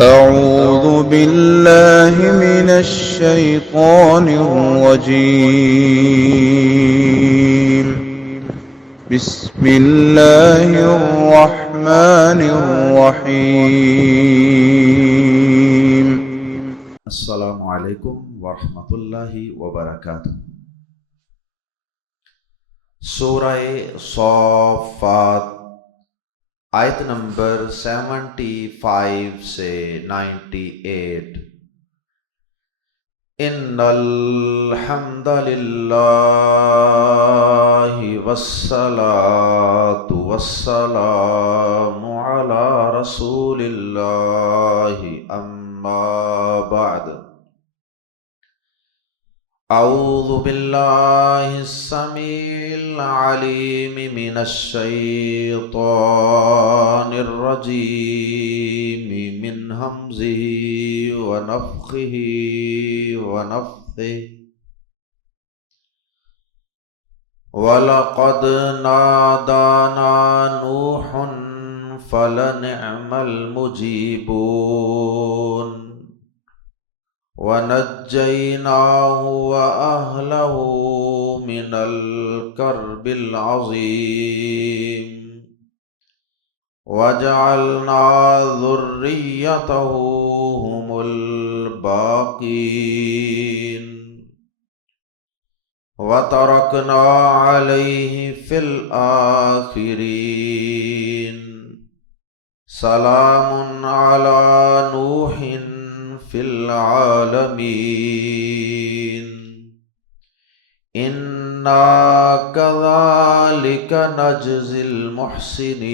أعوذ بالله من الشيطان الرجيم. بسم الله الرحمن الرحيم. السلام علیکم ورحمۃ اللہ وبرکاتہ۔ سورہ صافات آیت نمبر 75 سے 98۔ ان الحمد للہ والصلاة والسلام علی رسول اللہ اما بعد۔ اعوذ باللہ السمیع العلیم من الشیطان الرجیم من ہمزہ ونفخہ ونفثہ۔ وَلَقَدْ نَادَانَا نُوحٌ فَلَنِعْمَ الْمُجِيبُونَ وَنَجَّيْنَاهُ وَأَهْلَهُ مِنَ الْكَرْبِ الْعَظِيمِ وَجَعَلْنَا ذُرِّيَّتَهُ هُمُ الْبَاقِينَ وَتَرَكْنَا عَلَيْهِ فِي الْآخِرِينَ سَلَامٌ عَلَى نُوحٍ فِي الْعَالَمِينَ إِنَّا كَذَلِكَ نَجْزِي الْمُحْسِنِينَ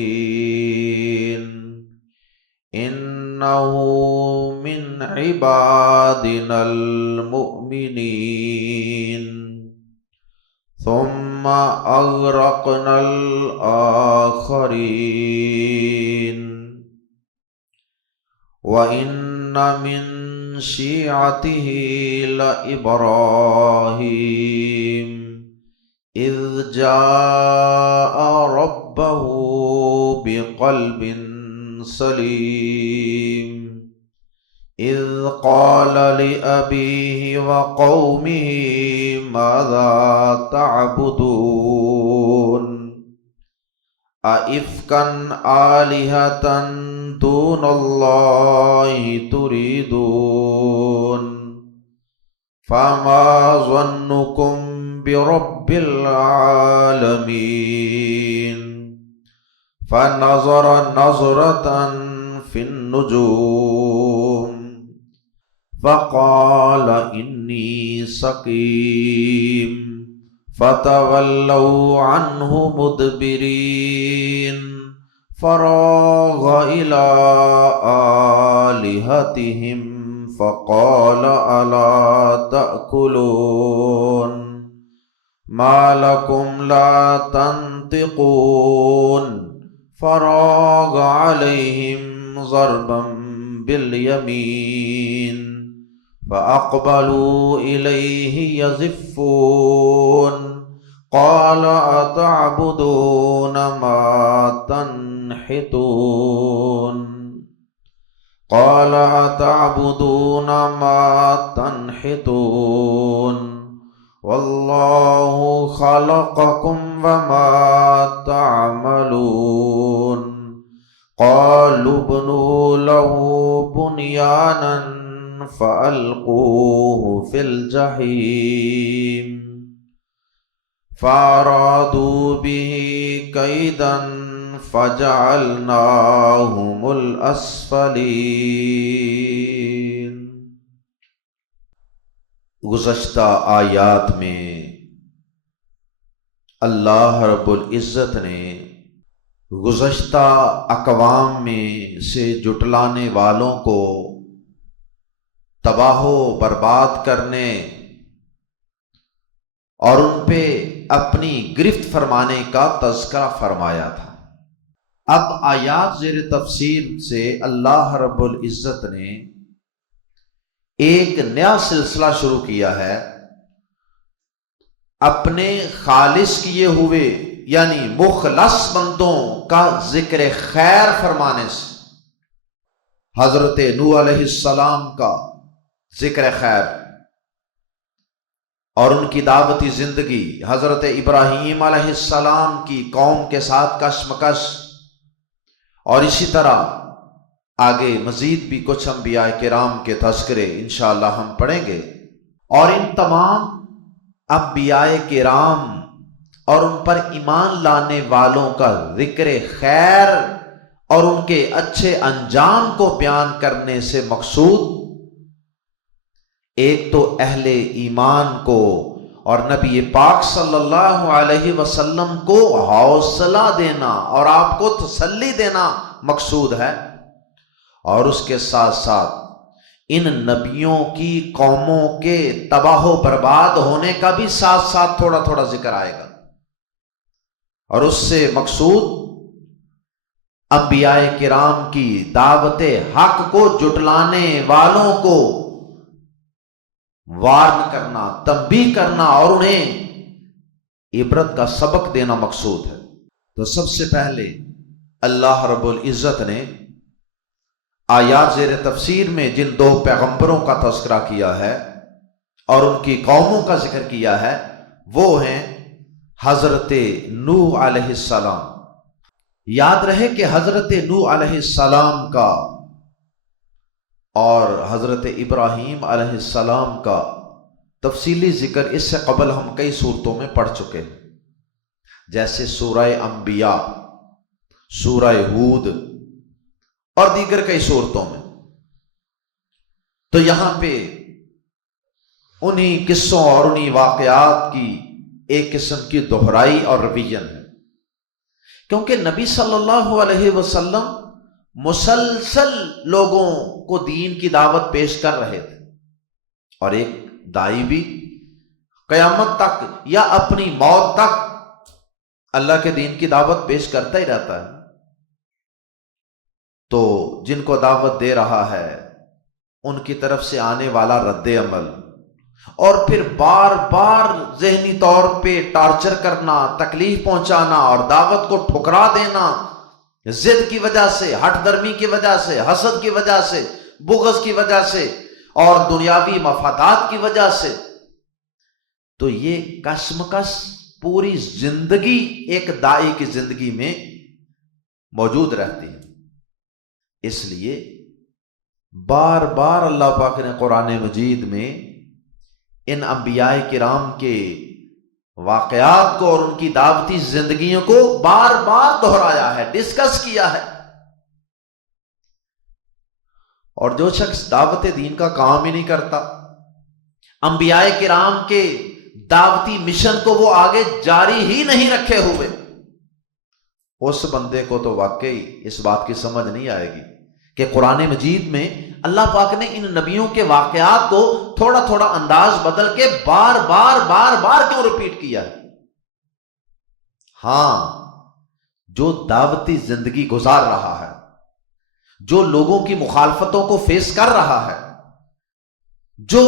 إِنَّهُ مِنْ عِبَادِنَا الْمُؤْمِنِينَ ثُمَّ أَغْرَقْنَا الْآخَرِينَ وَإِنَّ مِنْ شِيعَتِهِ لَإِبْرَاهِيمَ إِذْ جَاءَ رَبَّهُ بِقَلْبٍ سَلِيمٍ إِذْ قَالَ لِأَبِيهِ وَقَوْمِهِ مَاذَا تَعْبُدُونَ أَئِفْكًا آلِهَةً دُونَ اللَّهِ تُرِيدُونَ فَمَا ظَنُّكُمْ بِرَبِّ الْعَالَمِينَ فَنَظَرَ نَظْرَةً فِي النُّجُومِ فَقَالَ إِنِّي سَقِيمٌ فَتَوَلَّوْا عَنْهُ مُدْبِرِينَ فَرَاغَ إِلَىٰ آلِهَتِهِمْ فَقَالَ أَلَا تَأْكُلُونَ مَا لَكُمْ لَا تَنطِقُونَ فَرَاغَ عَلَيْهِمْ ضَرْبًا بِالْيَمِينِ فَأَقْبَلُوا إِلَيْهِ يَزِفُّونَ قَالَ أَتَعْبُدُونَ مَا تَنْحِتُونَ قَالَ أَتَعْبُدُونَ مَا تَنْحِتُونَ وَاللَّهُ خَلَقَكُمْ وَمَا تَعْمَلُونَ قَالُوا ابْنُوا لَهُ بُنْيَانًا فَأَلْقُوهُ فِي الْجَحِيمِ فَأَرَادُوا بِهِ كَيْدًا فَجَعَلْنَاهُمُ الْأَسْفَلِينَ۔ گزشتہ آیات میں اللہ رب العزت نے گزشتہ اقوام میں سے جٹلانے والوں کو تباہ و برباد کرنے اور ان پہ اپنی گرفت فرمانے کا تذکرہ فرمایا تھا۔ اب آیات زیر تفسیر سے اللہ رب العزت نے ایک نیا سلسلہ شروع کیا ہے اپنے خالص کیے ہوئے یعنی مخلص بندوں کا ذکر خیر فرمانے سے۔ حضرت نوح علیہ السلام کا ذکر خیر اور ان کی دعوتی زندگی، حضرت ابراہیم علیہ السلام کی قوم کے ساتھ کشمکش، اور اسی طرح آگے مزید بھی کچھ انبیاء کرام کے تذکرے انشاءاللہ ہم پڑھیں گے، اور ان تمام انبیاء کرام اور ان پر ایمان لانے والوں کا ذکر خیر اور ان کے اچھے انجام کو بیان کرنے سے مقصود ایک تو اہل ایمان کو اور نبی پاک صلی اللہ علیہ وسلم کو حوصلہ دینا اور آپ کو تسلی دینا مقصود ہے، اور اس کے ساتھ ساتھ ان نبیوں کی قوموں کے تباہ و برباد ہونے کا بھی ساتھ ساتھ تھوڑا تھوڑا ذکر آئے گا، اور اس سے مقصود انبیاء کرام کی دعوت حق کو جٹلانے والوں کو وارن کرنا، تنبیہ کرنا اور انہیں عبرت کا سبق دینا مقصود ہے۔ تو سب سے پہلے اللہ رب العزت نے آیات زیر تفسیر میں جن دو پیغمبروں کا تذکرہ کیا ہے اور ان کی قوموں کا ذکر کیا ہے وہ ہیں حضرت نوح علیہ السلام۔ یاد رہے کہ حضرت نوح علیہ السلام کا اور حضرت ابراہیم علیہ السلام کا تفصیلی ذکر اس سے قبل ہم کئی صورتوں میں پڑھ چکے ہیں، جیسے سورہ انبیاء، سورہ ہود اور دیگر کئی صورتوں میں۔ تو یہاں پہ انہی قصوں اور انہی واقعات کی ایک قسم کی دہرائی اور ریویژن ہے، کیونکہ نبی صلی اللہ علیہ وسلم مسلسل لوگوں کو دین کی دعوت پیش کر رہے تھے، اور ایک داعی بھی قیامت تک یا اپنی موت تک اللہ کے دین کی دعوت پیش کرتا ہی رہتا ہے۔ تو جن کو دعوت دے رہا ہے ان کی طرف سے آنے والا رد عمل، اور پھر بار بار ذہنی طور پہ ٹارچر کرنا، تکلیف پہنچانا اور دعوت کو ٹھکرا دینا، ضد کی وجہ سے، ہٹ درمی کی وجہ سے، حسد کی وجہ سے، بغض کی وجہ سے اور دنیاوی مفادات کی وجہ سے، تو یہ کشمکش پوری زندگی ایک داعی کی زندگی میں موجود رہتی ہے۔ اس لیے بار بار اللہ پاک نے قرآن مجید میں ان انبیاء کرام کے واقعات کو اور ان کی دعوتی زندگیوں کو بار بار دہرایا ہے، ڈسکس کیا ہے۔ اور جو شخص دعوت دین کا کام ہی نہیں کرتا، انبیاء کرام کے دعوتی مشن کو وہ آگے جاری ہی نہیں رکھے ہوئے، اس بندے کو تو واقعی اس بات کی سمجھ نہیں آئے گی کہ قرآن مجید میں اللہ پاک نے ان نبیوں کے واقعات کو تھوڑا تھوڑا انداز بدل کے بار بار کیوں ریپیٹ کیا ہے۔ ہاں، جو دعوتی زندگی گزار رہا ہے، جو لوگوں کی مخالفتوں کو فیس کر رہا ہے، جو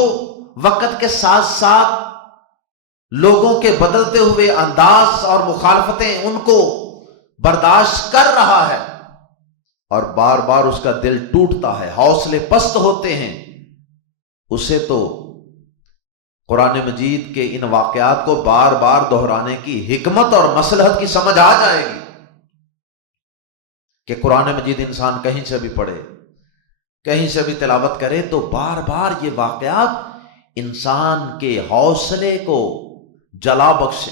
وقت کے ساتھ ساتھ لوگوں کے بدلتے ہوئے انداز اور مخالفتیں ان کو برداشت کر رہا ہے، اور بار بار اس کا دل ٹوٹتا ہے، حوصلے پست ہوتے ہیں، اسے تو قرآن مجید کے ان واقعات کو بار بار دہرانے کی حکمت اور مصلحت کی سمجھ آ جائے گی کہ قرآن مجید انسان کہیں سے بھی پڑھے، کہیں سے بھی تلاوت کرے تو بار بار یہ واقعات انسان کے حوصلے کو جلا بخشے،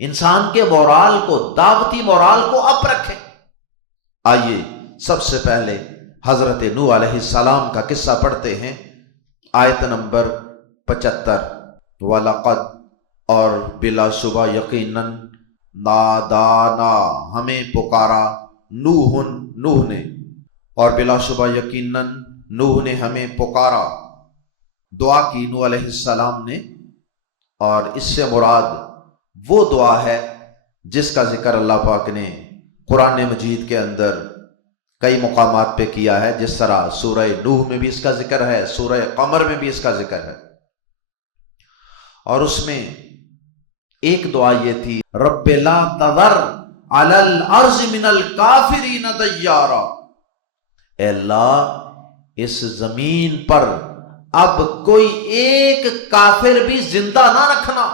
انسان کے مورال کو، دعوتی مورال کو اپ رکھے۔ آئیے سب سے پہلے حضرت نوح علیہ السلام کا قصہ پڑھتے ہیں، آیت نمبر 75۔ وَلَقَدْ، اور بلا شبہ یقیناً، نادانا، ہمیں پکارا، نوح نے، اور بلا شبہ یقیناً نوح نے ہمیں پکارا، دعا کی نوح علیہ السلام نے، اور اس سے مراد وہ دعا ہے جس کا ذکر اللہ پاک نے قرآن مجید کے اندر کئی مقامات پہ کیا ہے، جس طرح سورہ نوح میں بھی اس کا ذکر ہے، سورہ قمر میں بھی اس کا ذکر ہے، اور اس میں ایک دعا یہ تھی، رب لا تذر علی الارض من الکافرین دیارا، اے اللہ اس زمین پر اب کوئی ایک کافر بھی زندہ نہ رکھنا،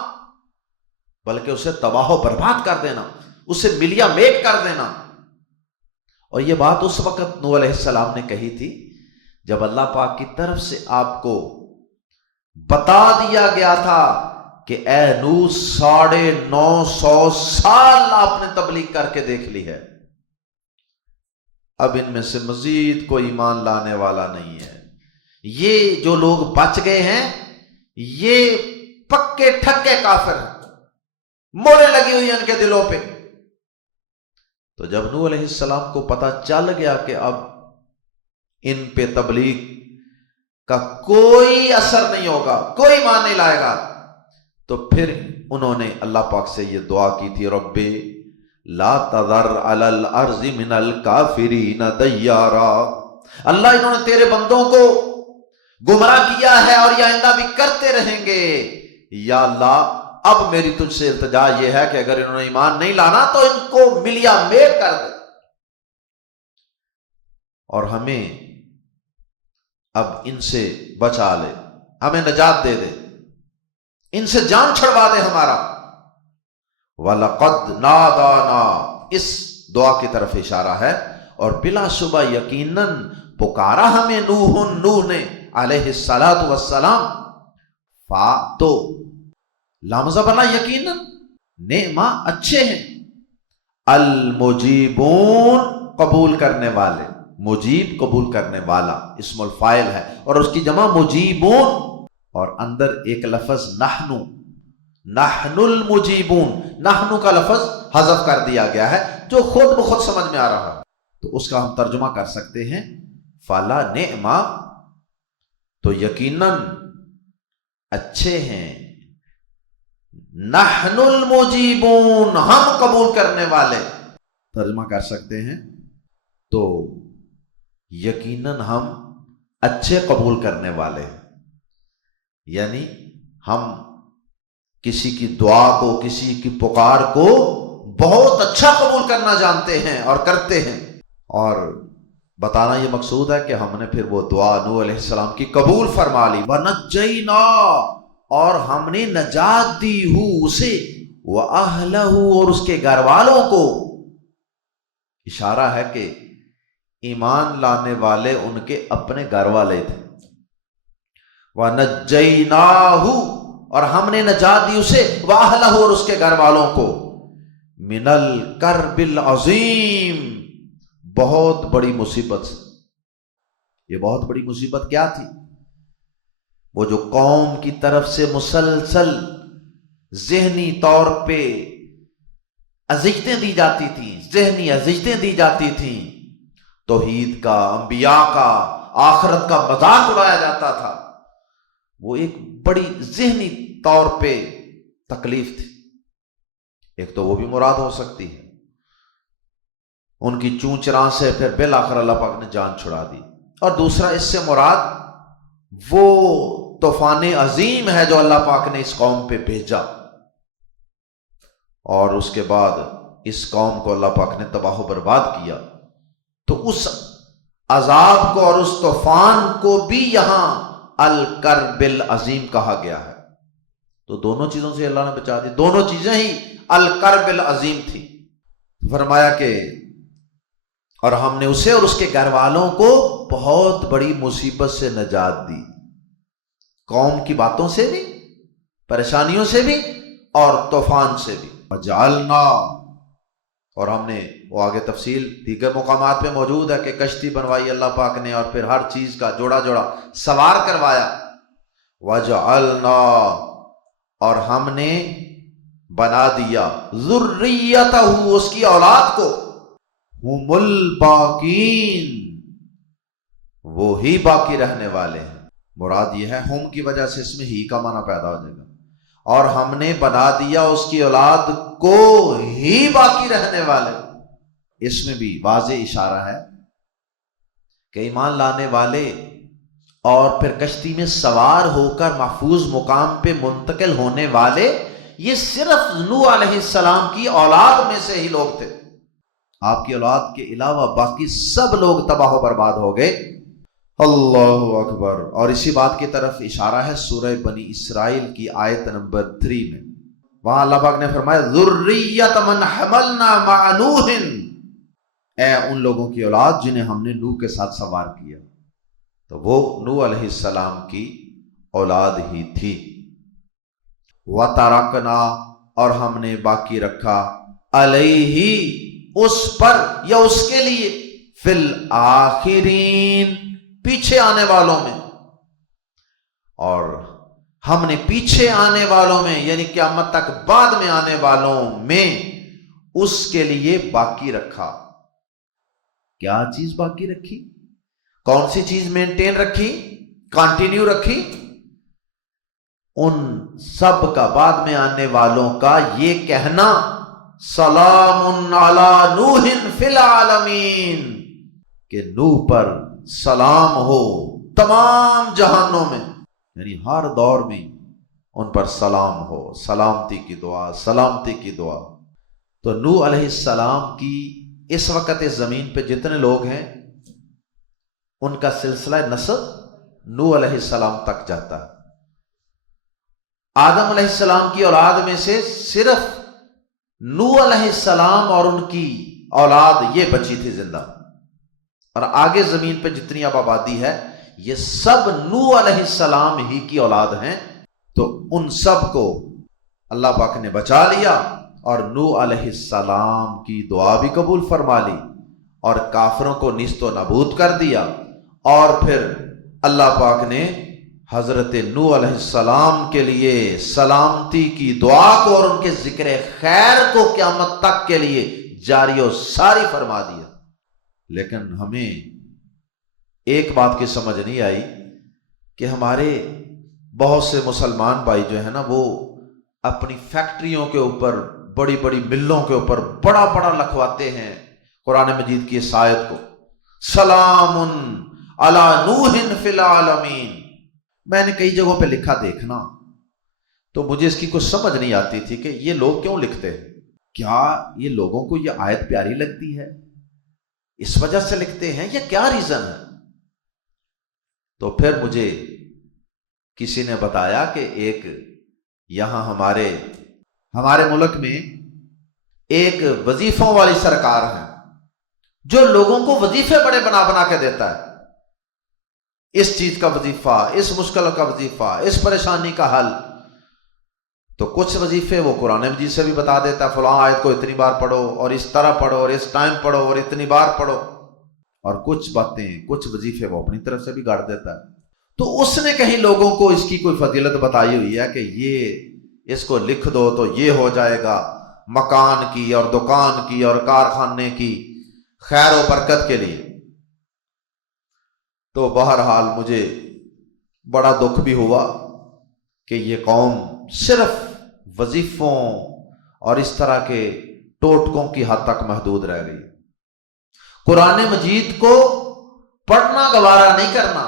بلکہ اسے تباہ و برباد کر دینا، اسے ملیا میٹ کر دینا۔ اور یہ بات اس وقت نوح علیہ السلام نے کہی تھی جب اللہ پاک کی طرف سے آپ کو بتا دیا گیا تھا کہ اے نوح 950 سال آپ نے تبلیغ کر کے دیکھ لی ہے، اب ان میں سے مزید کوئی ایمان لانے والا نہیں ہے، یہ جو لوگ بچ گئے ہیں یہ پکے ٹھکے کافر ہیں، مورے لگی ہوئی ہیں ان کے دلوں پہ۔ تو جب نوح علیہ السلام کو پتہ چل گیا کہ اب ان پہ تبلیغ کا کوئی اثر نہیں ہوگا، کوئی ایمان نہیں لائے گا، تو پھر انہوں نے اللہ پاک سے یہ دعا کی تھی، رب لا تذر علی الارض من الکافرین دیارا، اللہ انہوں نے تیرے بندوں کو گمراہ کیا ہے اور یہ آئندہ بھی کرتے رہیں گے، یا اللہ اب میری تجھ سے التجا یہ ہے کہ اگر انہوں نے ایمان نہیں لانا تو ان کو ملیا میٹ کر دے، اور ہمیں اب ان سے بچا لے، ہمیں نجات دے دے، ان سے جان چھڑوا دے ہمارا۔ وَلَقَدْ نَادَانَا، اس دعا کی طرف اشارہ ہے، اور بلا شبہ یقیناً پکارا ہمیں نوح نے علیہ السلام، تو لامزہ بنا یقیناً، نعمہ اچھے ہیں، المجیبون قبول کرنے والے، مجیب قبول کرنے والا اسم الفاعل ہے، اور اس کی جمع مجیبون، اور اندر ایک لفظ نحن المجیبون، نحن کا لفظ حذف کر دیا گیا ہے جو خود بخود سمجھ میں آ رہا ہے، تو اس کا ہم ترجمہ کر سکتے ہیں فلا نعمہ، تو یقیناً اچھے ہیں، نحن المجیبون، ہم قبول کرنے والے، ترجمہ کر سکتے ہیں تو یقیناً ہم اچھے قبول کرنے والے ہیں، یعنی ہم کسی کی دعا کو، کسی کی پکار کو بہت اچھا قبول کرنا جانتے ہیں اور کرتے ہیں، اور بتانا یہ مقصود ہے کہ ہم نے پھر وہ دعا نوح علیہ السلام کی قبول فرما لی، وَنَجَّيْنَا، اور ہم نے نجات دی اسے، وَأَهْلَهُ، اور اس کے گھر والوں کو، اشارہ ہے کہ ایمان لانے والے ان کے اپنے گھر والے تھے، وَنَجَّيْنَاهُ، اور ہم نے نجات دی اسے، وَأَهْلَهُ، اور اس کے گھر والوں کو، مِنَ الْكَرْبِ الْعَظِيمِ، بہت بڑی مصیبت سے۔ یہ بہت بڑی مصیبت کیا تھی؟ وہ جو قوم کی طرف سے مسلسل ذہنی طور پہ اذیتیں دی جاتی تھیں، ذہنی اذیتیں دی جاتی تھیں، توحید کا، انبیاء کا، آخرت کا مذاق اڑایا جاتا تھا، وہ ایک بڑی ذہنی طور پہ تکلیف تھی۔ ایک تو وہ بھی مراد ہو سکتی ہے، ان کی چون چراں سے پھر بالآخر اللہ پاک نے جان چھڑا دی، اور دوسرا اس سے مراد وہ طوفان عظیم ہے جو اللہ پاک نے اس قوم پہ بھیجا، اور اس کے بعد اس قوم کو اللہ پاک نے تباہ و برباد کیا، تو اس عذاب کو اور اس طوفان کو بھی یہاں الکرب العظیم کہا گیا ہے، تو دونوں چیزوں سے اللہ نے بچا دی، دونوں چیزیں ہی الکرب العظیم تھی۔ فرمایا کہ اور ہم نے اسے اور اس کے گھر والوں کو بہت بڑی مصیبت سے نجات دی، قوم کی باتوں سے بھی، پریشانیوں سے بھی، اور طوفان سے بھی۔ وجعلنا، اور ہم نے، وہ آگے تفصیل دیگر مقامات پہ موجود ہے کہ کشتی بنوائی اللہ پاک نے، اور پھر ہر چیز کا جوڑا جوڑا سوار کروایا۔ وجعلنا، اور ہم نے بنا دیا، ذریتہ، اس کی اولاد کو، ہم الباقین، وہی باقی رہنے والے ہیں۔ مراد یہ ہے ہم کی وجہ سے اس میں ہی کا معنی پیدا ہو جائے گا، اور ہم نے بنا دیا اس کی اولاد کو ہی باقی رہنے والے، اس میں بھی واضح اشارہ ہے کہ ایمان لانے والے اور پھر کشتی میں سوار ہو کر محفوظ مقام پہ منتقل ہونے والے، یہ صرف نوح علیہ السلام کی اولاد میں سے ہی لوگ تھے، آپ کی اولاد کے علاوہ باقی سب لوگ تباہ و برباد ہو گئے۔ اللہ اکبر۔ اور اسی بات کی طرف اشارہ ہے سورہ بنی اسرائیل کی آیت نمبر 3 میں، وہاں اللہ پاک نے فرمایا ذریۃ من حملنا مع نوح، اے ان لوگوں کی اولاد جنہیں ہم نے نوح کے ساتھ سوار کیا، تو وہ نوح علیہ السلام کی اولاد ہی تھی۔ وَتَرَكْنَا، اور ہم نے باقی رکھا، علیہ، اس پر یا اس کے لیے، فی الآخرین، پیچھے آنے والوں میں، اور ہم نے پیچھے آنے والوں میں یعنی قیامت تک بعد میں آنے والوں میں اس کے لیے باقی رکھا۔ کیا چیز باقی رکھی؟ کون سی چیز مینٹین رکھی، کنٹینیو رکھی؟ ان سب کا بعد میں آنے والوں کا یہ کہنا سلام علی نوح فی العالمین، کہ نوح پر سلام ہو تمام جہانوں میں، یعنی ہر دور میں ان پر سلام ہو، سلامتی کی دعا، سلامتی کی دعا۔ تو نوح علیہ السلام کی اس وقت اس زمین پہ جتنے لوگ ہیں ان کا سلسلہ نسب نوح علیہ السلام تک جاتا ہے۔ آدم علیہ السلام کی اولاد میں سے صرف نوح علیہ السلام اور ان کی اولاد یہ بچی تھی زندہ، اور آگے زمین پہ جتنی اب آبادی ہے یہ سب نوح علیہ السلام ہی کی اولاد ہیں۔ تو ان سب کو اللہ پاک نے بچا لیا اور نوح علیہ السلام کی دعا بھی قبول فرما لی، اور کافروں کو نیست و نابود کر دیا، اور پھر اللہ پاک نے حضرت نوح علیہ السلام کے لیے سلامتی کی دعا کو اور ان کے ذکر خیر کو قیامت تک کے لیے جاری و ساری فرما دیا۔ لیکن ہمیں ایک بات کی سمجھ نہیں آئی کہ ہمارے بہت سے مسلمان بھائی جو ہیں نا، وہ اپنی فیکٹریوں کے اوپر، بڑی بڑی ملوں کے اوپر بڑا بڑا لکھواتے ہیں قرآن مجید کی اس آیت کو، سلام علی نوح فی العالمین۔ میں نے کئی جگہوں پہ لکھا دیکھنا تو مجھے اس کی کچھ سمجھ نہیں آتی تھی کہ یہ لوگ کیوں لکھتے ہیں، کیا یہ لوگوں کو یہ آیت پیاری لگتی ہے اس وجہ سے لکھتے ہیں، یا کیا ریزن ہے؟ تو پھر مجھے کسی نے بتایا کہ ایک یہاں ہمارے ملک میں ایک وظیفوں والی سرکار ہے جو لوگوں کو وظیفے بڑے بنا بنا کے دیتا ہے، اس چیز کا وظیفہ، اس مشکل کا وظیفہ، اس پریشانی کا حل۔ تو کچھ وظیفے وہ قرآن مجید سے بھی بتا دیتا ہے، فلاں آیت کو اتنی بار پڑھو اور اس طرح پڑھو اور اس ٹائم پڑھو اور اتنی بار پڑھو، اور کچھ باتیں، کچھ وظیفے وہ اپنی طرف سے بھی گاڑ دیتا ہے۔ تو اس نے کہیں لوگوں کو اس کی کوئی فضیلت بتائی ہوئی ہے کہ یہ اس کو لکھ دو تو یہ ہو جائے گا مکان کی اور دکان کی اور کارخانے کی خیر و برکت کے لیے۔ تو بہرحال مجھے بڑا دکھ بھی ہوا کہ یہ قوم صرف وظیفوں اور اس طرح کے ٹوٹکوں کی حد تک محدود رہ گئی، قرآن مجید کو پڑھنا گوارا نہیں کرنا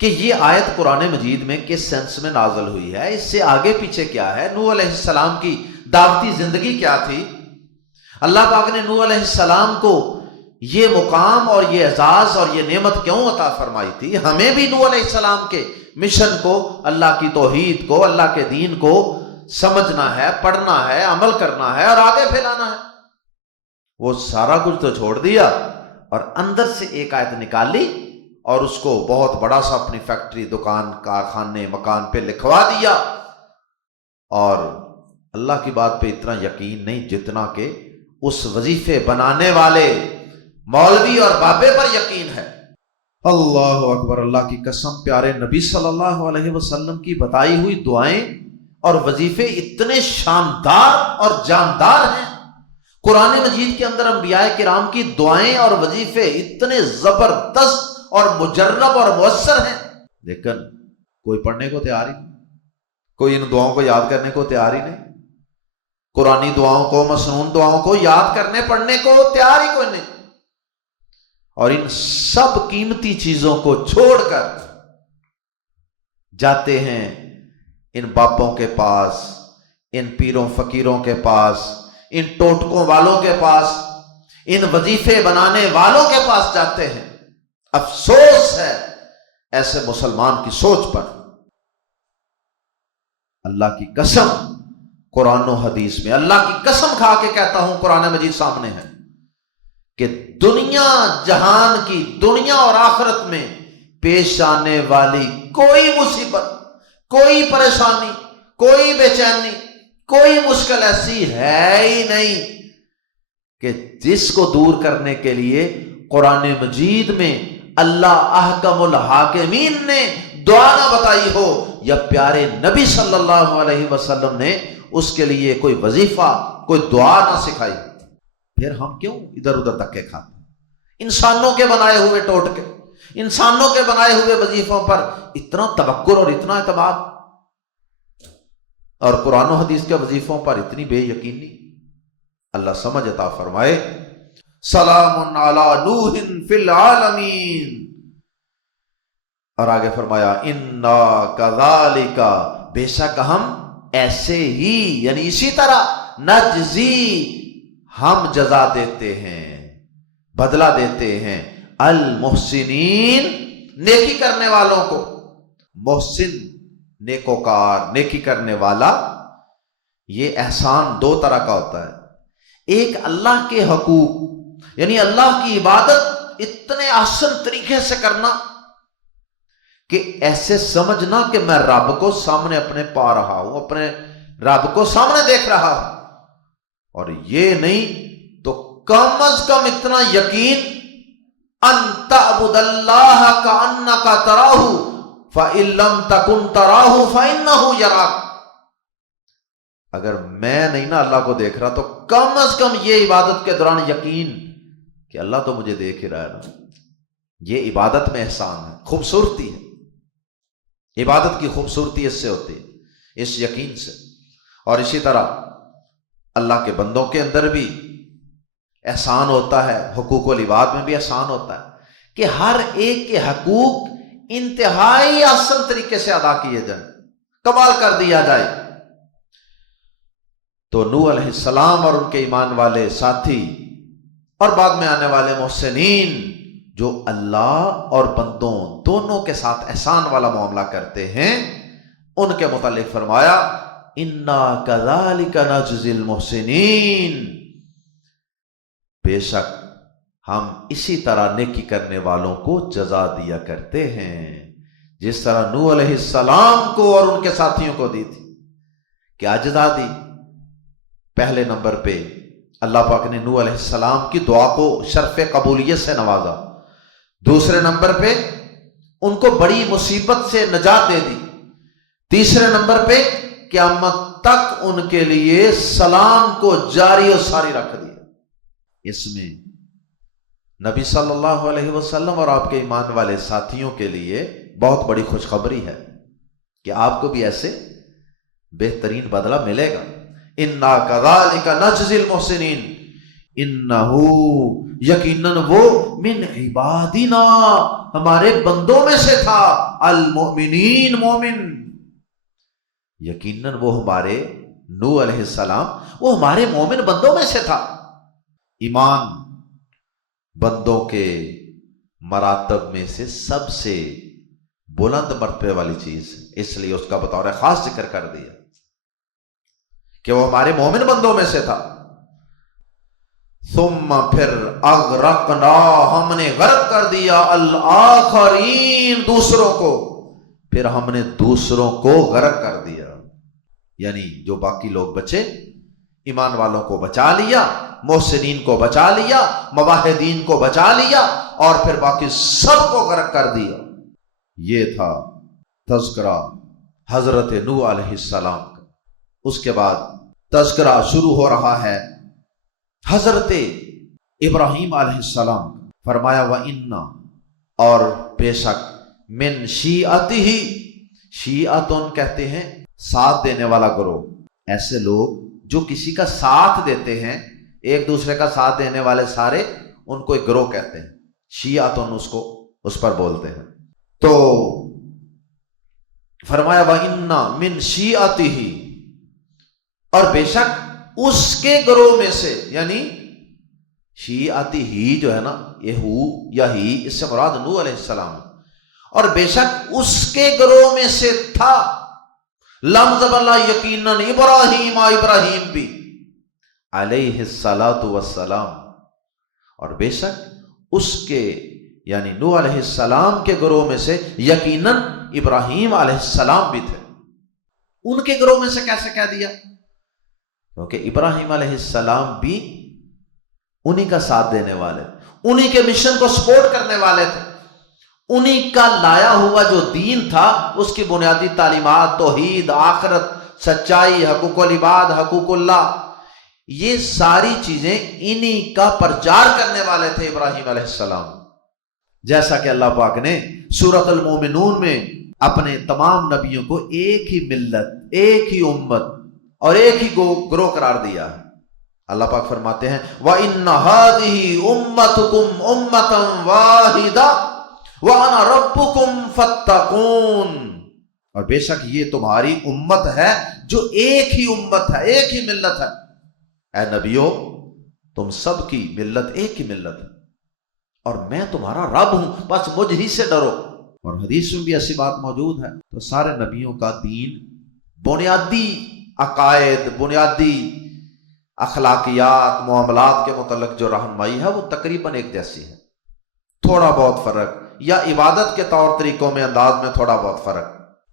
کہ یہ آیت قرآن مجید میں کس سینس میں نازل ہوئی ہے، اس سے آگے پیچھے کیا ہے، نوح علیہ السلام کی دعوتی زندگی کیا تھی، اللہ پاک نے نوح علیہ السلام کو یہ مقام اور یہ اعزاز اور یہ نعمت کیوں عطا فرمائی تھی۔ ہمیں بھی نوح علیہ السلام کے مشن کو، اللہ کی توحید کو، اللہ کے دین کو سمجھنا ہے، پڑھنا ہے، عمل کرنا ہے اور آگے پھیلانا ہے۔ وہ سارا کچھ تو چھوڑ دیا اور اندر سے ایک آیت نکال لی اور اس کو بہت بڑا سا اپنی فیکٹری، دکان، کارخانے، مکان پہ لکھوا دیا، اور اللہ کی بات پہ اتنا یقین نہیں جتنا کہ اس وظیفے بنانے والے مولوی اور بابے پر یقین ہے۔ اللہ اکبر، اللہ کی قسم، پیارے نبی صلی اللہ علیہ وسلم کی بتائی ہوئی دعائیں اور وظیفے اتنے شاندار اور جاندار ہیں، قرآن مجید کے اندر انبیاء کرام کی دعائیں اور وظیفے اتنے زبردست اور مجرب اور مؤثر ہیں، لیکن کوئی پڑھنے کو تیار ہی نہیں، کوئی ان دعاؤں کو یاد کرنے کو تیار ہی نہیں، قرآنی دعاؤں کو، مسنون دعاؤں کو یاد کرنے پڑھنے کو تیار ہی کوئی نہیں، اور ان سب قیمتی چیزوں کو چھوڑ کر جاتے ہیں ان باپوں کے پاس، ان پیروں فقیروں کے پاس، ان ٹوٹکوں والوں کے پاس، ان وظیفے بنانے والوں کے پاس جاتے ہیں، افسوس ہے ایسے مسلمان کی سوچ پر۔ اللہ کی قسم قرآن و حدیث میں، اللہ کی قسم کھا کے کہتا ہوں، قرآن مجید سامنے ہے کہ دنیا جہان کی، دنیا اور آخرت میں پیش آنے والی کوئی مصیبت، کوئی پریشانی، کوئی بے چینی، کوئی مشکل ایسی ہے ہی نہیں کہ جس کو دور کرنے کے لیے قرآن مجید میں اللہ احکم الحاکمین نے دعا نہ بتائی ہو، یا پیارے نبی صلی اللہ علیہ وسلم نے اس کے لیے کوئی وظیفہ، کوئی دعا نہ سکھائی۔ پھر ہم کیوں ادھر ادھر دھکے کھاتے ہیں؟ انسانوں کے بنائے ہوئے ٹوٹکے، انسانوں کے بنائے ہوئے وظیفوں پر اتنا توکل اور اتنا اعتماد، اور قرآن و حدیث کے وظیفوں پر اتنی بے یقینی۔ اللہ سمجھ عطا فرمائے۔ سلام علی نوح فی العالمین، اور آگے فرمایا انا کذالک، بے شک ہم ایسے ہی، یعنی اسی طرح، نجزی، ہم جزا دیتے ہیں، بدلہ دیتے ہیں، المحسنین، نیکی کرنے والوں کو۔ محسن نیکوکار، نیکی کرنے والا، یہ احسان دو طرح کا ہوتا ہے۔ ایک اللہ کے حقوق، یعنی اللہ کی عبادت اتنے احسن طریقے سے کرنا کہ ایسے سمجھنا کہ میں رب کو سامنے اپنے پا رہا ہوں، اپنے رب کو سامنے دیکھ رہا ہوں، اور یہ نہیں تو کم از کم اتنا یقین، ان تعبد اللہ کأنک تراہ فإن لم تکن تراہ فإنہ یراک۔ اگر میں نہیں نا اللہ کو دیکھ رہا تو کم از کم یہ عبادت کے دوران یقین کہ اللہ تو مجھے دیکھ ہی رہا ہے نا۔ یہ عبادت میں احسان ہے، خوبصورتی ہے۔ عبادت کی خوبصورتی اس سے ہوتی ہے، اس یقین سے۔ اور اسی طرح اللہ کے بندوں کے اندر بھی احسان ہوتا ہے، حقوق العباد میں بھی احسان ہوتا ہے کہ ہر ایک کے حقوق انتہائی احسن طریقے سے ادا کیے جائیں، کمال کر دیا جائے۔ تو نوح علیہ السلام اور ان کے ایمان والے ساتھی اور بعد میں آنے والے محسنین جو اللہ اور بندوں دونوں کے ساتھ احسان والا معاملہ کرتے ہیں، ان کے متعلق فرمایا انا کذالک نجزی المحسنین، بے شک ہم اسی طرح نیکی کرنے والوں کو جزا دیا کرتے ہیں، جس طرح نوح علیہ السلام کو اور ان کے ساتھیوں کو دی تھی۔ کیا جزا دی؟ پہلے نمبر پہ اللہ پاک نے نوح علیہ السلام کی دعا کو شرف قبولیت سے نوازا، دوسرے نمبر پہ ان کو بڑی مصیبت سے نجات دے دی، تیسرے نمبر پہ قیامت تک ان کے لیے سلام کو جاری و ساری رکھ دیا۔ اس میں نبی صلی اللہ علیہ وسلم اور آپ کے ایمان والے ساتھیوں کے لیے بہت بڑی خوشخبری ہے کہ آپ کو بھی ایسے بہترین بدلہ ملے گا۔ انا کذالک نجزی المحسنین، انہو، یقیناً وہ، من عبادنا، ہمارے بندوں میں سے تھا، المؤمنین، مومن، یقیناً وہ ہمارے نوح علیہ السلام، وہ ہمارے مومن بندوں میں سے تھا۔ ایمان بندوں کے مراتب میں سے سب سے بلند مرتبے والی چیز، اس لیے اس کا بطور خاص ذکر کر دیا کہ وہ ہمارے مومن بندوں میں سے تھا۔ ثم پھر اغرقنا، ہم نے غرق کر دیا، الآخرین، دوسروں کو، پھر ہم نے دوسروں کو غرق کر دیا، یعنی جو باقی لوگ بچے، ایمان والوں کو بچا لیا، محسنین کو بچا لیا، موحدین کو بچا لیا، اور پھر باقی سب کو غرق کر دیا۔ یہ تھا تذکرہ حضرت نوح علیہ السلام کا۔ اس کے بعد تذکرہ شروع ہو رہا ہے حضرت ابراہیم علیہ السلام۔ فرمایا وَإِنَّا، اور بے شک، من شیعتہ، شیعتن کہتے ہیں ساتھ دینے والا گروہ، ایسے لوگ جو کسی کا ساتھ دیتے ہیں، ایک دوسرے کا ساتھ دینے والے سارے، ان کو ایک گروہ کہتے ہیں، شیعتن اس پر بولتے ہیں۔ تو فرمایا وَإِنَّا مِن شِیعَتِهِ، اور بے شک اس کے گروہ میں سے، یعنی شیعتی ہی جو ہے نا، یہ ہو یا ہی، اس سے مراد نوح علیہ السلام، اور بے شک اس کے گروہ میں سے تھا لفظ اللہ یقیناً ابراہیم بھی علیہ السلام، اور بے شک اس کے یعنی نوح علیہ السلام کے گروہ میں سے یقیناً ابراہیم علیہ السلام بھی تھے۔ ان کے گروہ میں سے کیسے کہہ دیا؟ کیونکہ ابراہیم علیہ السلام بھی انہی کا ساتھ دینے والے، انہی کے مشن کو سپورٹ کرنے والے تھے، انہی کا لایا ہوا جو دین تھا، اس کی بنیادی تعلیمات، توحید، آخرت، سچائی، حقوق العباد، حقوق اللہ، یہ ساری چیزیں انہی کا پرچار کرنے والے تھے ابراہیم علیہ السلام۔ جیسا کہ اللہ پاک نے سورۃ المومنون میں اپنے تمام نبیوں کو ایک ہی ملت، ایک ہی امت اور ایک ہی گروہ قرار دیا ہے۔ اللہ پاک فرماتے ہیں وَإِنَّ هَذِهِ أُمَّتُكُمْ أُمَّةً وَاحِدَةً وَأَنَا رَبُّكُمْ فَاتَّقُونِ، اور بے شک یہ تمہاری امت ہے جو ایک ہی امت ہے، ایک ہی ملت ہے۔ اے نبیوں، تم سب کی ملت ایک ہی ملت ہے، اور میں تمہارا رب ہوں، بس مجھ ہی سے ڈرو۔ اور حدیث میں بھی ایسی بات موجود ہے۔ تو سارے نبیوں کا دین، بنیادی عقائد، بنیادی اخلاقیات، معاملات کے متعلق جو رہنمائی ہے وہ تقریباً ایک جیسی ہے، تھوڑا بہت فرق، یا عبادت کے طور طریقوں میں، انداز میں تھوڑا بہت فرق۔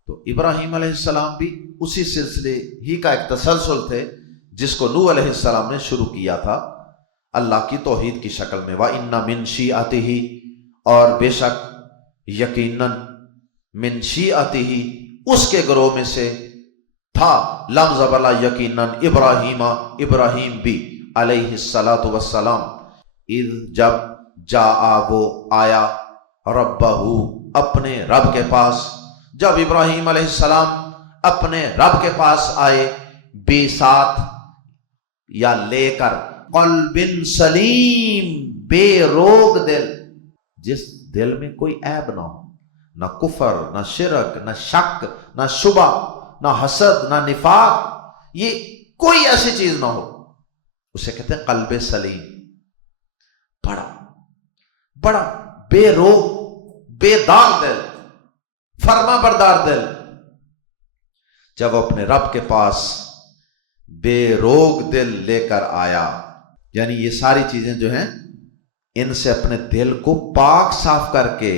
تو ابراہیم علیہ السلام بھی اسی سلسلے ہی کا ایک تسلسل تھے جس کو نوح علیہ السلام نے شروع کیا تھا اللہ کی توحید کی شکل میں۔ وَإِنَّ مِن شِیعَتِهِ، اور بے شک یقیناً من شیعتہ، اس کے گروہ میں سے تھا لفظ بلا یقیناً ابراہیم بھی علیہ السلام، اذ جب جاء وہ آیا، ربہ اپنے رب کے پاس، جب ابراہیم علیہ السلام اپنے رب کے پاس آئے، بے ساتھ یا لے کر، قلب سلیم، بے روگ دل، جس دل میں کوئی عیب نہ ہو، نہ کفر، نہ شرک، نہ شک، نہ شبہ، نہ حسد، نہ نفاق، یہ کوئی ایسی چیز نہ ہو، اسے کہتے ہیں قلب سلیم، بڑا بے روگ، بے داغ دل، فرما بردار دل۔ جب اپنے رب کے پاس بے روگ دل لے کر آیا، یعنی یہ ساری چیزیں جو ہیں ان سے اپنے دل کو پاک صاف کر کے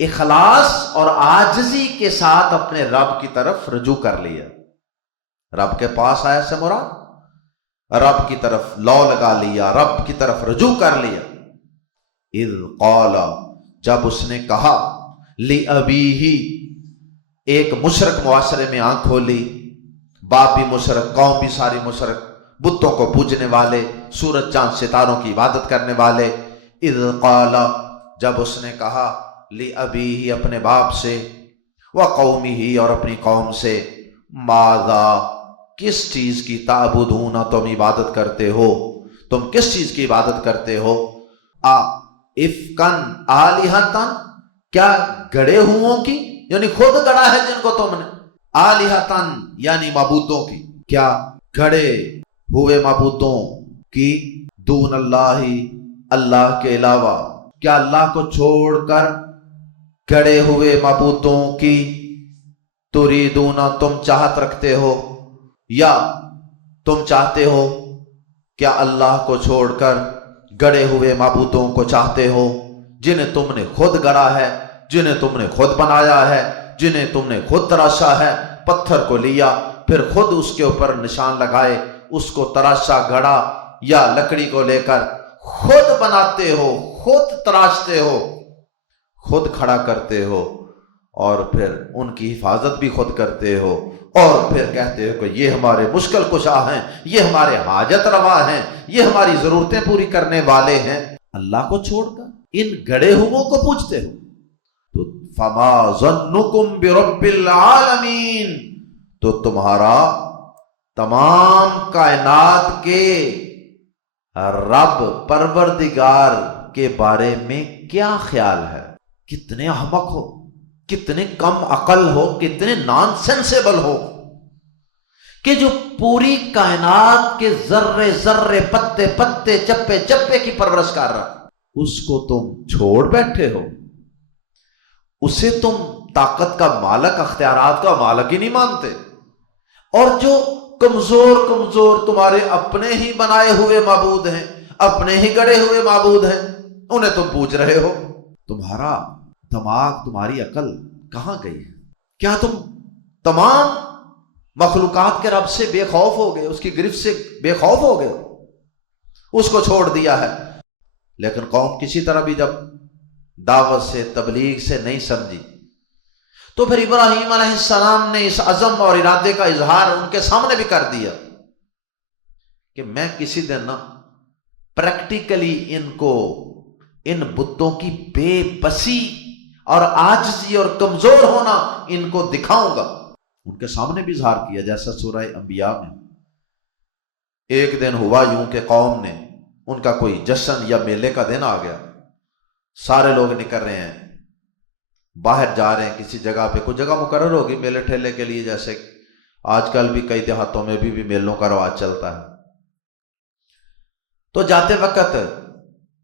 اخلاص اور عاجزی کے ساتھ اپنے رب کی طرف رجوع کر لیا۔ رب کے پاس آیا سے مراد رب کی طرف لو لگا لیا، رب کی طرف رجوع کر لیا۔ اذ قال، جب اس نے کہا، لِأَبِيهِ، ایک مشرک معاشرے میں آنکھ کھولی، باپ بھی مشرک، قوم بھی ساری مشرک، بتوں کو پوجنے والے، سورج چاند ستاروں کی عبادت کرنے والے۔ اذ قال، جب اس نے کہا، لِأَبِيهِ، اپنے باپ سے، وَقَوْمِهِ، اور اپنی قوم سے، ماذا، کس چیز کی، تعبدون، تم عبادت کرتے ہو، تم کس چیز کی عبادت کرتے ہو، افکن آلہتن، کیا گڑے ہوں کی، یعنی خود گڑا ہے جن کو تم نے، آلہتن یعنی معبودوں کی، کیا گڑے ہوئے معبودوں کی، دون اللہ، اللہ کے علاوہ، کیا اللہ کو چھوڑ کر گڑے ہوئے معبودوں کی، تریدون، تم چاہت رکھتے ہو، یا تم چاہتے ہو، کیا اللہ کو چھوڑ کر گڑے ہوئے معبودوں کو چاہتے ہو، جنہیں تم نے خود گڑا ہے، جنہیں تم نے خود بنایا ہے، جنہیں تم نے خود تراشا ہے، پتھر کو لیا، پھر خود اس کے اوپر نشان لگائے، اس کو تراشا، گھڑا، یا لکڑی کو لے کر خود بناتے ہو، خود تراشتے ہو، خود کھڑا کرتے ہو، اور پھر ان کی حفاظت بھی خود کرتے ہو، اور پھر کہتے ہو کہ یہ ہمارے مشکل کشا ہیں، یہ ہمارے حاجت روا ہیں، یہ ہماری ضرورتیں پوری کرنے والے ہیں، اللہ کو چھوڑ کر ان گڑے ہووں کو پوجتے ہو۔ تو فما ظنکم برب العالمین، تو تمہارا تمام کائنات کے رب پروردگار کے بارے میں کیا خیال ہے؟ کتنے احمق ہو، کتنے کم عقل ہو، کتنے نان سینسیبل ہو کہ جو پوری کائنات کے ذرے ذرے پتے پتے چپے چپے کی پرورش کر رہا، اس کو تم چھوڑ بیٹھے ہو، اسے تم طاقت کا مالک، اختیارات کا مالک ہی نہیں مانتے، اور جو کمزور کمزور تمہارے اپنے ہی بنائے ہوئے معبود ہیں، اپنے ہی گڑے ہوئے معبود ہیں، انہیں تم پوج رہے ہو۔ تمہارا دماغ، تمہاری عقل کہاں گئی ہے؟ کیا تم تمام مخلوقات کے رب سے بے خوف ہو گئے، اس کی گرفت سے بے خوف ہو گئے، اس کو چھوڑ دیا ہے؟ لیکن قوم کسی طرح بھی جب دعوت سے، تبلیغ سے نہیں سمجھی، تو پھر ابراہیم علیہ السلام نے اس عزم اور ارادے کا اظہار ان کے سامنے بھی کر دیا کہ میں کسی دن نا پریکٹیکلی ان بتوں کی بے بسی اور عاجزی اور کمزور ہونا ان کو دکھاؤں گا۔ ان کے سامنے بھی اظہار کیا، جیسا سورہ انبیاء میں ایک دن ہوا یوں کہ قوم نے، ان کا کوئی جشن یا میلے کا دن آ گیا، سارے لوگ نکل رہے ہیں، باہر جا رہے ہیں کسی جگہ پہ، کوئی جگہ مقرر ہوگی میلے ٹھیلے کے لیے، جیسے آج کل بھی کئی دیہاتوں میں بھی میلوں کا رواج چلتا ہے۔ تو جاتے وقت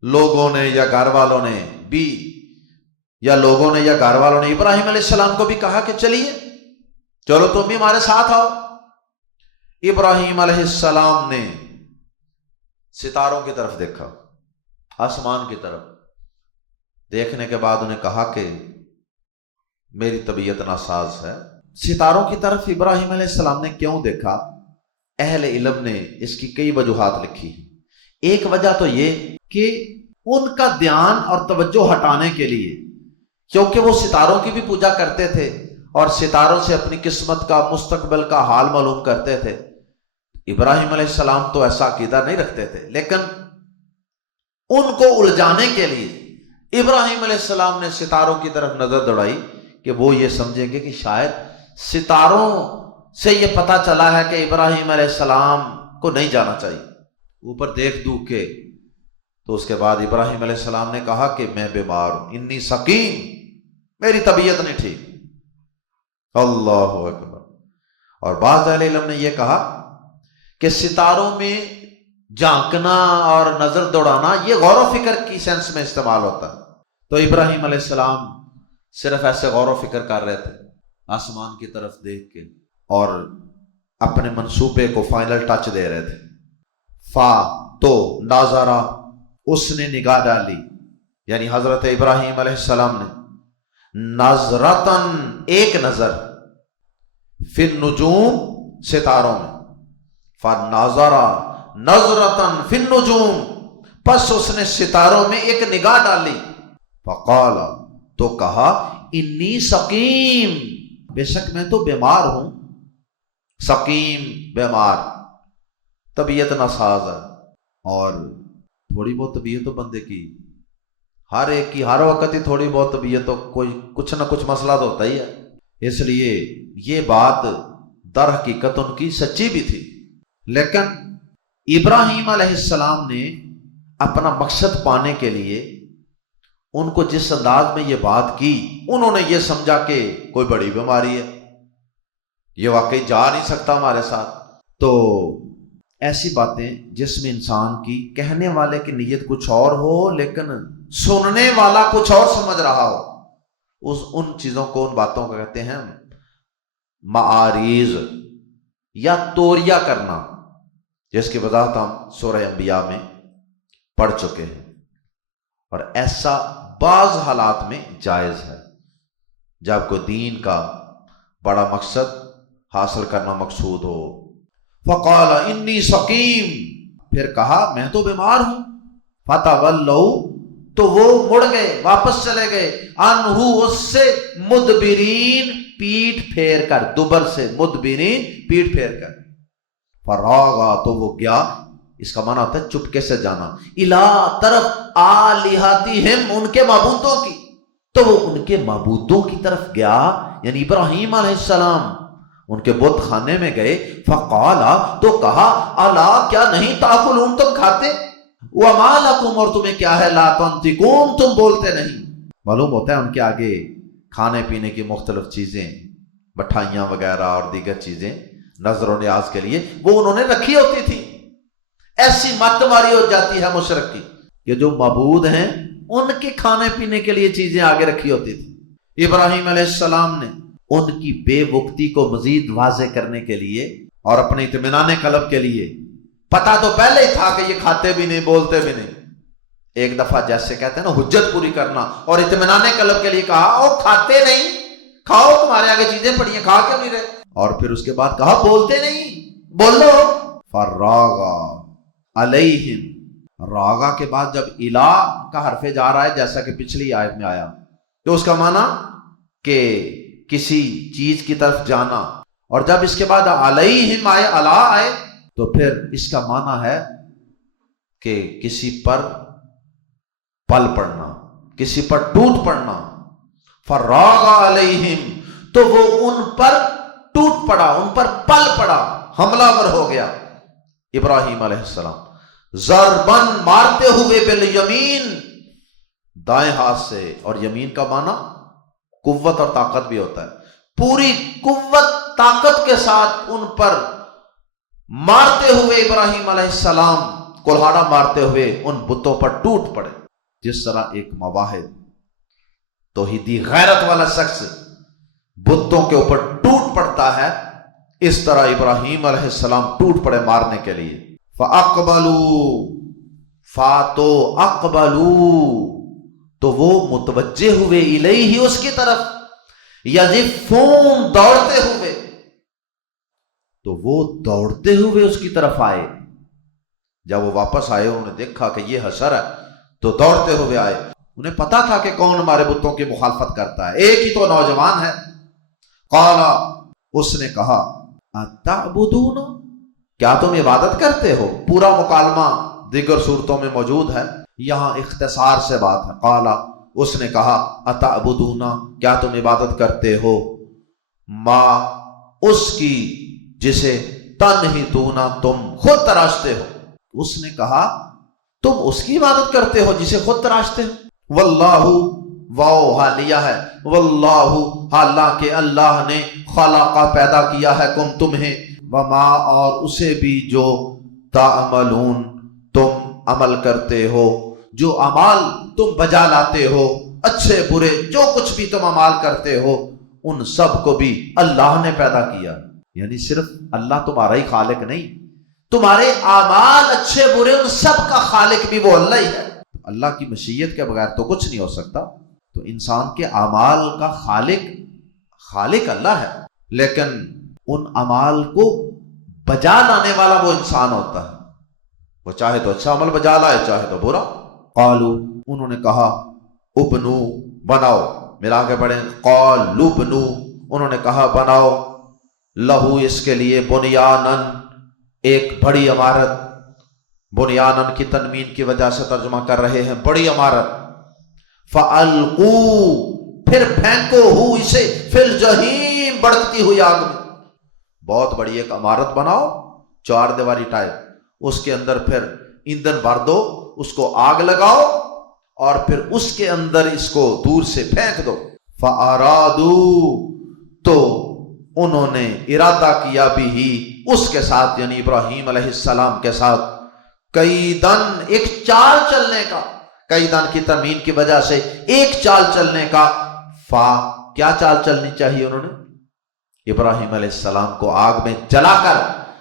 لوگوں نے یا گھر والوں نے ابراہیم علیہ السلام کو بھی کہا کہ چلیے، چلو تم بھی ہمارے ساتھ آؤ۔ ابراہیم علیہ السلام نے ستاروں کی طرف دیکھا، آسمان کی طرف دیکھنے کے بعد انہیں کہا کہ میری طبیعت ناساز ہے۔ ستاروں کی طرف ابراہیم علیہ السلام نے کیوں دیکھا؟ اہل علم نے اس کی کئی وجوہات لکھی۔ ایک وجہ تو یہ کہ ان کا دھیان اور توجہ ہٹانے کے لیے، کیونکہ وہ ستاروں کی بھی پوجا کرتے تھے اور ستاروں سے اپنی قسمت کا، مستقبل کا حال معلوم کرتے تھے۔ ابراہیم علیہ السلام تو ایسا عقیدہ نہیں رکھتے تھے، لیکن ان کو الجھانے کے لیے ابراہیم علیہ السلام نے ستاروں کی طرف نظر دوڑائی کہ وہ یہ سمجھیں گے کہ شاید ستاروں سے یہ پتہ چلا ہے کہ ابراہیم علیہ السلام کو نہیں جانا چاہیے، اوپر دیکھ دو کے۔ تو اس کے بعد ابراہیم علیہ السلام نے کہا کہ میں بیمار ہوں، انی سقیم، میری طبیعت نہیں ٹھیک۔ اللہ اکبر۔ اور بعض اہل علم نے یہ کہا کہ ستاروں میں جھانکنا اور نظر دوڑانا یہ غور و فکر کی سینس میں استعمال ہوتا ہے۔ تو ابراہیم علیہ السلام صرف ایسے غور و فکر کر رہے تھے آسمان کی طرف دیکھ کے، اور اپنے منصوبے کو فائنل ٹچ دے رہے تھے۔ تو ناظرہ، اس نے نگاہ ڈالی، یعنی حضرت ابراہیم علیہ السلام نے نظرتن، ایک نظر، فی النجوم، ستاروں میں، فنظرہ نظرتن فی النجوم، پس اس نے ستاروں میں ایک نگاہ ڈالی، فقال، تو کہا، انی سقیم، بے شک میں تو بیمار ہوں۔ سقیم، بیمار، طبیعت ناساز ہے۔ اور تھوڑی بہت طبیعت تو بندے کی، ہر ایک کی ہر وقت ہی تھوڑی بہت طبیعت تو کوئی کچھ نہ کچھ مسئلہ تو ہوتا ہی ہے۔ اس لیے یہ بات در حقیقت ان کی سچی بھی تھی، لیکن ابراہیم علیہ السلام نے اپنا مقصد پانے کے لیے ان کو جس انداز میں یہ بات کی، انہوں نے یہ سمجھا کہ کوئی بڑی بیماری ہے، یہ واقعی جا نہیں سکتا ہمارے ساتھ۔ تو ایسی باتیں جس میں انسان کی کہنے والے کی نیت کچھ اور ہو لیکن سننے والا کچھ اور سمجھ رہا ہو، ان چیزوں کو، ان باتوں کو کہتے ہیں معاریض یا توریہ کرنا، جس کی وضاحت ہم سورہ انبیاء میں پڑھ چکے ہیں۔ اور ایسا بعض حالات میں جائز ہے، جب کوئی دین کا بڑا مقصد حاصل کرنا مقصود ہو۔ فقال انی سقیم، پھر کہا میں تو بیمار ہوں۔ فتولوا، تو وہ مڑ گئے، واپس چلے گئے، عنہ، اس سے، مدبرین، پیٹھ پھیر کر، دبر سے مدبرین، پیٹھ پھیر کر۔ فراغا، تو وہ گیا، اس کا معنی ہوتا ہے چپکے سے جانا، الی، طرف، آلہتہم، ان کے معبودوں کی، تو وہ ان کے معبودوں کی طرف گیا، یعنی ابراہیم علیہ السلام ان کے بت خانے میں گئے۔ فقالا، تو کہا، الا، کیا نہیں تاکلون، تم کھاتے، وما لکم، اور تمہیں کیا ہے، لا تنطقون، تم بولتے نہیں۔ معلوم ہوتا ہے ان کے آگے کھانے پینے کی مختلف چیزیں، مٹھائیاں وغیرہ اور دیگر چیزیں نظر و نیاز کے لیے وہ انہوں نے رکھی ہوتی تھی۔ ایسی مت ماری ہو جاتی ہے مشرک کی کہ جو معبود ہیں ان کے کھانے پینے کے لیے چیزیں آگے رکھی ہوتی تھی۔ ابراہیم علیہ السلام نے ان کی بے وقتی کو مزید واضح کرنے کے لیے اور اپنے اطمینان قلب کے لیے، پتہ تو پہلے ہی تھا کہ یہ کھاتے بھی نہیں بولتے بھی نہیں، ایک دفعہ جیسے کہتے ہیں نا حجت پوری کرنا، اور اطمینان قلب کے لیے کہا او کھاتے نہیں، کھاؤ تمہارے آگے چیزیں پڑی ہیں، کھا کیوں نہیں رہے؟ اور پھر اس کے بعد کہا بولتے نہیں، بولو۔ فراغا علیہم، راغا کے بعد جب الہ کا حرف جا رہا ہے جیسا کہ پچھلی آیت میں آیا تو اس کا معنی کہ کسی چیز کی طرف جانا، اور جب اس کے بعد علیہم آئے، الہ آئے، تو پھر اس کا معنی ہے کہ کسی پر پل پڑنا، کسی پر ٹوٹ پڑنا۔ فراغ علیہم، تو وہ ان پر ٹوٹ پڑا، ان پر پل پڑا، حملہ ور ہو گیا ابراہیم علیہ السلام، ضربن مارتے ہوئے بالیمین، دائیں ہاتھ سے، اور یمین کا معنی قوت اور طاقت بھی ہوتا ہے، پوری قوت طاقت کے ساتھ ان پر مارتے ہوئے ابراہیم علیہ السلام کلہاڑا مارتے ہوئے ان بتوں پر ٹوٹ پڑے۔ جس طرح ایک مواحد توحیدی غیرت والا شخص بتوں کے اوپر ٹوٹ پڑتا ہے، اس طرح ابراہیم علیہ السلام ٹوٹ پڑے مارنے کے لیے۔ فَأَقْبَلُوا، فَاتو اقبلوا، تو وہ متوجہ ہوئے، الیہ، اس کی طرف، یزفون، دوڑتے ہوئے، تو وہ دوڑتے ہوئے اس کی طرف آئے۔ جب وہ واپس آئے انہوں نے دیکھا کہ یہ حشر ہے تو دوڑتے ہوئے آئے۔ انہیں پتا تھا کہ کون ہمارے بتوں کی مخالفت کرتا ہے، ایک ہی تو نوجوان ہے۔ قال، اس نے کہا اتعبدون، کیا تم عبادت کرتے ہو؟ پورا مکالمہ دیگر صورتوں میں موجود ہے، یہاں اختصار سے بات ہے۔ قال، اس نے کہا اتعبدون، کیا تم عبادت کرتے ہو، ما، اس کی جسے تنحتون، تم خود تراشتے ہو۔ اس نے کہا تم اس کی عبادت کرتے ہو جسے خود تراشتے ہو؟ واللہ، واو حالیہ ہے، واللہ، حالانکہ اللہ نے خلق، پیدا کیا ہے، کم تمہیں، وما، اور اسے بھی جو تعملون، تم عمل کرتے ہو، جو اعمال تم بجا لاتے ہو، اچھے برے جو کچھ بھی تم اعمال کرتے ہو، ان سب کو بھی اللہ نے پیدا کیا۔ یعنی صرف اللہ تمہارا ہی خالق نہیں، تمہارے اعمال اچھے برے ان سب کا خالق بھی وہ اللہ ہی ہے۔ اللہ کی مشیت کے بغیر تو کچھ نہیں ہو سکتا، تو انسان کے اعمال کا خالق اللہ ہے، لیکن ان اعمال کو بجا لانے والا وہ انسان ہوتا ہے، وہ چاہے تو اچھا عمل بجا لائے، چاہے تو برا۔ قالو، انہوں نے کہا ابنو، بناؤ، ملا کے پڑھیں، قالو ابنو، انہوں نے کہا بناؤ، لہو، اس کے لیے، بنیانن، ایک بڑی عمارت، بنیانن کی تنوین کی وجہ سے ترجمہ کر رہے ہیں بڑی عمارت۔ فَأَلْقُوا، پھر پھینکو، ہو، اسے، فِي الْجَحِيمِ، بڑکتی ہوئی آگ میں۔ بہت بڑی ایک عمارت بناؤ، چار دیواری ٹائپ، اس کے اندر پھر ایندھن بھر دو، اس کو آگ لگاؤ، اور پھر اس کے اندر اس کو دور سے پھینک دو۔ فَأَرَادُوا، تو انہوں نے ارادہ کیا بھی اس کے ساتھ، یعنی ابراہیم علیہ السلام کے ساتھ، کیدن، ایک چال چلنے کا، کیدن کی تنوین کی وجہ سے ایک چال چلنے کا۔ فا، کیا چال چلنی چاہیے انہوں نے؟ ابراہیم علیہ السلام کو آگ میں جلا کر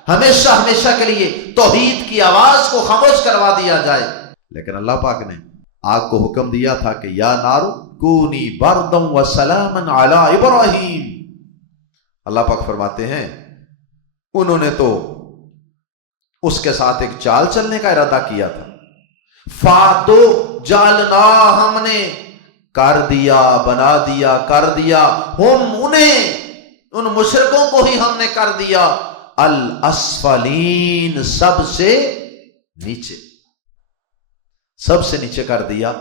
ہمیشہ ہمیشہ کے لیے توحید کی آواز کو خاموش کروا دیا جائے، لیکن اللہ پاک نے آگ کو حکم دیا تھا کہ یا نارو کونی بردم وسلاما علی ابراہیم۔ اللہ پاک فرماتے ہیں انہوں نے تو اس کے ساتھ ایک چال چلنے کا ارادہ کیا تھا۔ فاتو جالنا، ہم نے کر دیا، بنا دیا، کر دیا، ہم انہیں، ان مشرکوں کو ہی ہم نے کر دیا، الاسفلین، سب سے نیچے، سب سے نیچے کر دیا،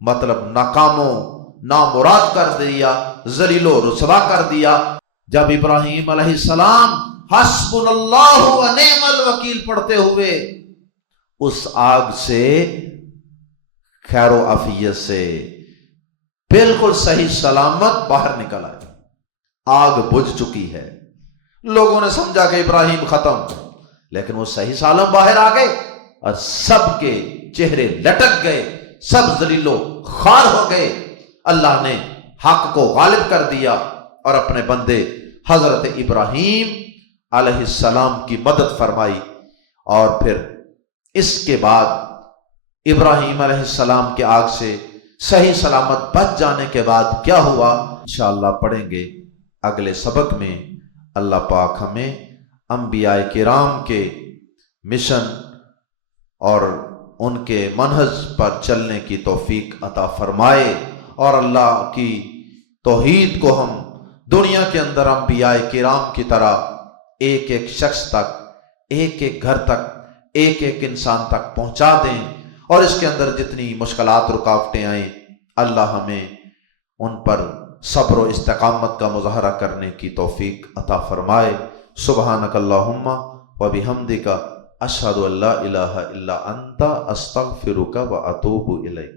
مطلب ناکاموں، نامراد کر دیا، ذلیل و رسوا کر دیا۔ جب ابراہیم علیہ السلام حسبنا اللہ و نعم الوکیل پڑھتے ہوئے اس آگ سے خیر و عافیت سے بالکل صحیح سلامت باہر نکل آئے، آگ بجھ چکی ہے، لوگوں نے سمجھا کہ ابراہیم ختم، لیکن وہ صحیح سالم باہر آ گئے اور سب کے چہرے لٹک گئے، سب ذلیل و خوار ہو گئے۔ اللہ نے حق کو غالب کر دیا اور اپنے بندے حضرت ابراہیم علیہ السلام کی مدد فرمائی۔ اور پھر اس کے بعد ابراہیم علیہ السلام کے آگ سے صحیح سلامت بچ جانے کے بعد کیا ہوا، انشاءاللہ پڑھیں گے اگلے سبق میں۔ اللہ پاک ہمیں انبیاء کرام کے مشن اور ان کے منہج پر چلنے کی توفیق عطا فرمائے، اور اللہ کی توحید کو ہم دنیا کے اندر انبیاء کرام کی طرح ایک ایک شخص تک، ایک ایک گھر تک، ایک ایک انسان تک پہنچا دیں، اور اس کے اندر جتنی مشکلات رکاوٹیں آئیں اللہ ہمیں ان پر صبر و استقامت کا مظاہرہ کرنے کی توفیق عطا فرمائے۔ سبحانک اللہم و بحمدک اشہد ان لا الہ الا انت استغفرک و اتوب الیک۔